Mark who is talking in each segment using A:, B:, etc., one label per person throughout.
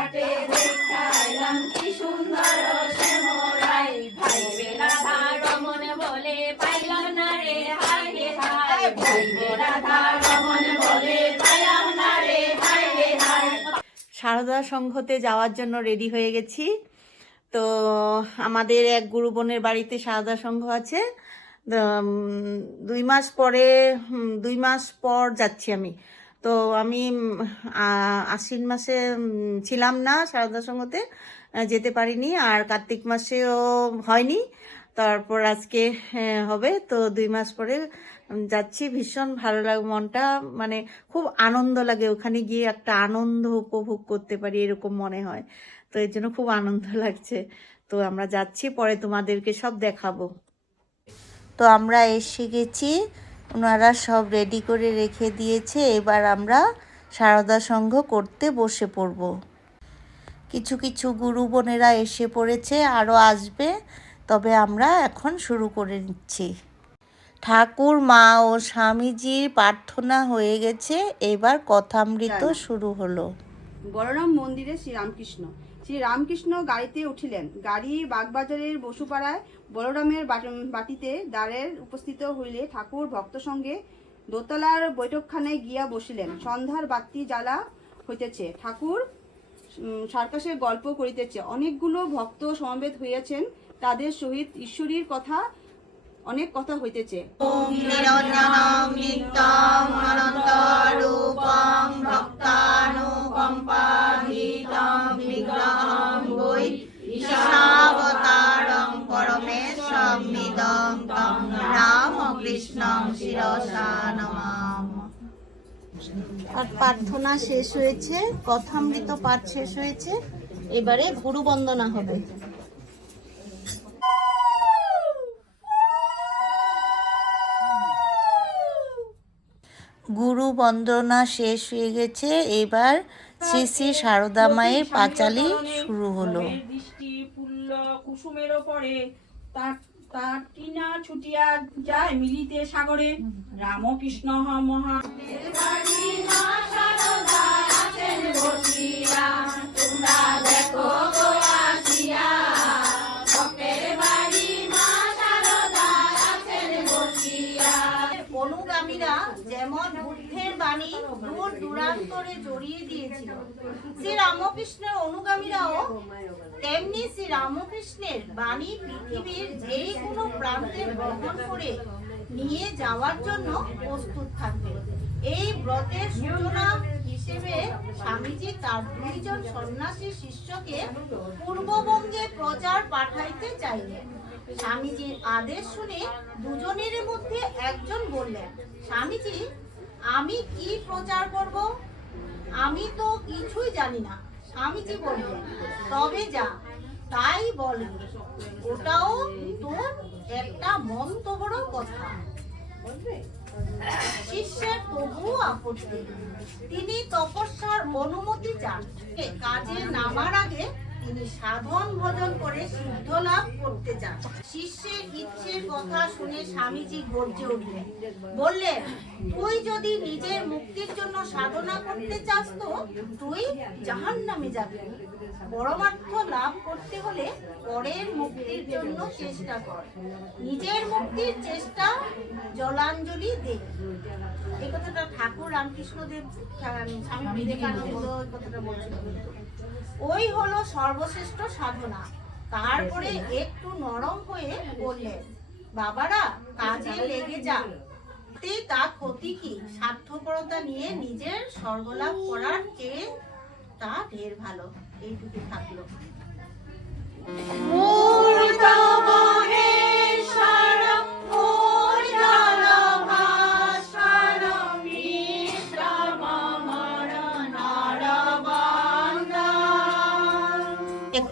A: ঘাটে দেখাইলাম কি সুন্দর ভাই বলে পাইলাম না রে রে হায়। ভাই বলে পাইলাম না রে রে হায়। সারদা সংঘতে যাওয়ার জন্য রেডি হয়ে গেছি। তো আমাদের এক গুরু বোনের বাড়িতে সারদা সংঘ আছে। দুই মাস পরে দুই মাস পর যাচ্ছি আমি। তো আমি আশ্বিন মাসে ছিলাম না সারদা আহ, যেতে পারিনি আর কার্তিক মাসেও হয়নি। তারপর আজকে হবে। তো দুই মাস পরে যাচ্ছি। ভীষণ ভালো লাগে মনটা মানে
B: খুব আনন্দ লাগে। ওখানে গিয়ে একটা আনন্দ উপভোগ করতে পারি এরকম মনে হয়। তো এর জন্য খুব আনন্দ লাগছে। তো আমরা যাচ্ছি পরে তোমাদেরকে সব দেখাবো। তো আমরা এসে গেছি। ওনারা সব রেডি করে রেখে দিয়েছে এবার আমরা সারদা সংঘ করতে বসে পড়ব। কিছু কিছু গুরু বোনেরা এসে পড়েছে আরও আসবে
C: তবে আমরা এখন শুরু করে নিচ্ছি। ঠাকুর মা ও স্বামীজির প্রার্থনা হয়ে গেছে এবার কথামৃত শুরু হলো। বলরাম মন্দিরে শ্রীরামকৃষ্ণ শ্রীরামকৃষ্ণ গাড়িতে উঠিলেন। গাড়ি বাগবাজারের বসুপাড়ায় বলরামের বাট- বাটিতে দ্বারের উপস্থিত হইলে ঠাকুর ভক্ত সঙ্গে দোতলার বৈঠকখানে গিয়া বসিলেন। সন্ধ্যার বাতি
D: জ্বালা হইতেছে। ঠাকুর সার্কাসের গল্প করিতেছে। অনেকগুলো ভক্ত সমবেত হইয়াছেন। তাদের সহিত ঈশ্বরীর কথা, অনেক কথা হইতেছে। নিরঞ্জনম ভক্তানুকম্পাহিতম বিগ্রহম বৈ ঈশাবতারং পরমেশ্বমিদং তং রামকৃষ্ণং শিরসা
B: আর প্রার্থনা শেষ হয়েছে কথামৃত পাঠ শেষ হয়েছে এবারে গুরু বন্দনা হবে। গুরু বন্দনা শেষ হয়ে গেছে এবার শ্রী শ্রী সারদা মায়ের পাঁচালি শুরু হলো। রমের
E: দৃষ্টি পুল্ল কুসুমের পরে তার তার টিনা ছুটিয়া যায় মিলিতে সাগরে। রামকৃষ্ণ মহা অনুগামীরা দূর দূরান্তরে জড়িয়ে দিয়েছিল। শ্রী রামকৃষ্ণের অনুগামীরাও তেমনি শ্রী রামকৃষ্ণের বাণী পৃথিবীর যে কোনো প্রান্তে ভ্রমণ করে নিয়ে যাওয়ার জন্য প্রস্তুত থাকবে। এই ব্রতের সূচনা হিসেবে স্বামীজি তার দুইজন সন্ন্যাসী শিষ্যকে পূর্ববঙ্গে প্রচার পাঠাইতে চাইলেন। স্বামীজির আদেশ শুনে দুজনের মধ্যে একজন বললেন, স্বামীজি আমি কি প্রচার করব? আমি তো কিছুই জানি না। স্বামীজি বললেন, তবে যা, তাই বলবি ওটাও তোর একটা মন্ত বড় কথা। শিষ্যের তবুও আপত্তি। তিনি তপস্যার অনুমতি চান। কাজে নামার আগে তিনি সাধন ভজন করে সিদ্ধ লাভ করতে চান শিষ্যের ইচ্ছের কথা শুনে স্বামীজি গর্জে উঠলেন। বললেন তুই যদি নিজের মুক্তির জন্য সাধনা করতে চাস তো তুই জাহান নামে যাবি। পরমার্থ লাভ করতে হলে পরের মুক্তির জন্য চেষ্টা কর। নিজের মুক্তির চেষ্টা জলাঞ্জলি দে। এই কথাটা ঠাকুর রামকৃষ্ণদেব স্বামী বিবেকানন্দ এই কথাটা বলছিল। ওই হলো সর্বশ্রেষ্ঠ সাধনা। তারপরে একটু নরম হয়ে বললেন বাবারা, কাজে লেগে যা তে ক্ষতি কি? স্বার্থপরতা নিয়ে নিজের সর্বলাভ করার চেয়ে তা ঢের ভালো। এইটুকু থাকল।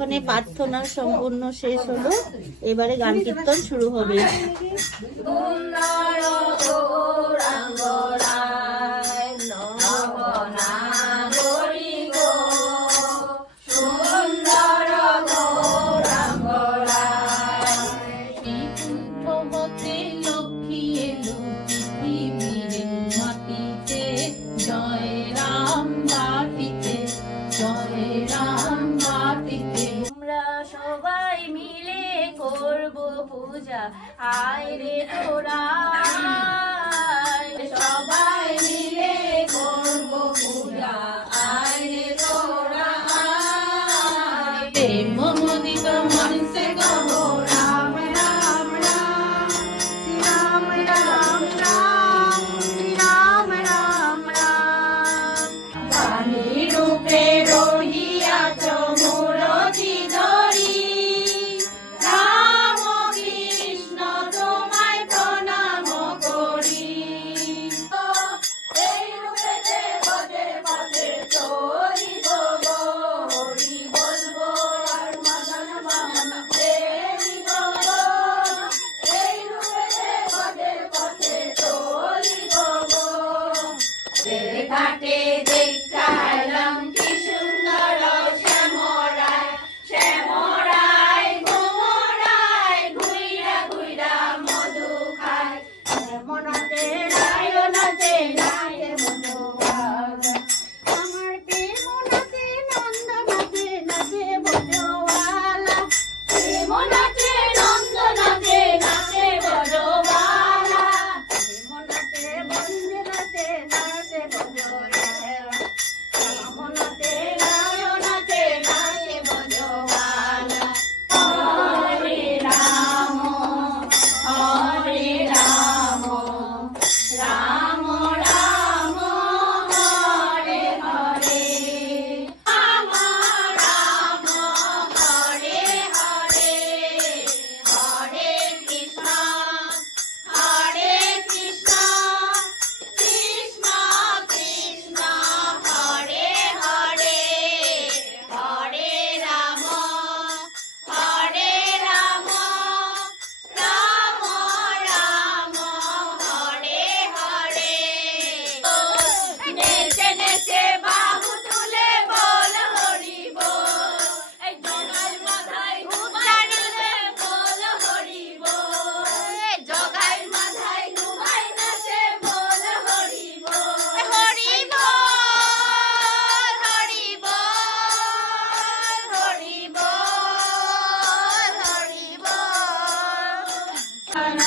B: এখানে প্রার্থনা সম্পূর্ণ শেষ হলো। এবারে গান কীর্তন শুরু হবে।
F: সবাই মিলে করব পূজা। আয় রে তোরা।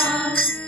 D: love.